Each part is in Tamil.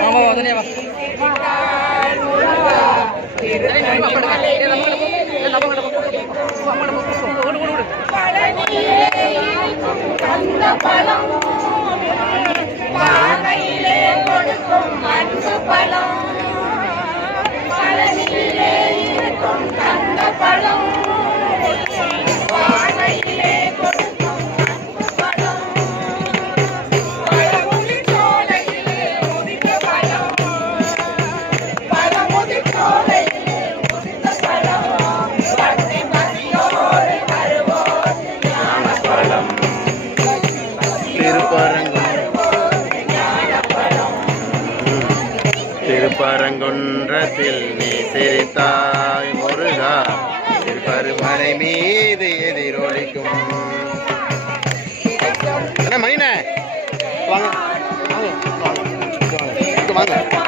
ஆமா அதனே வா பானையிலே கொடுக்கும் அன்பு பழம். திருப்பரங்குன்றத்தில் நீ சிரித்தாய் முருகா. திருப்பருமனை மீது எதிரொலிக்கும். அண்ணா மணிண்ணே. வாங்க. வாங்க. வாங்க.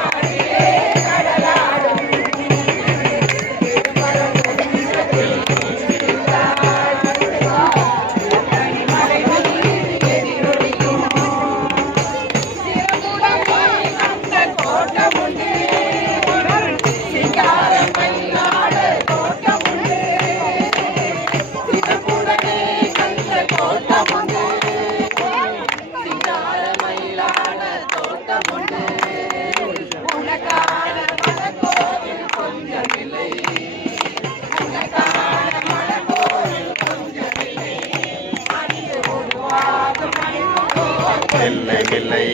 இல்லை இல்லை.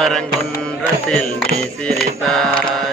திருப்பரங்குன்றத்தில் நீ சிரித்தார்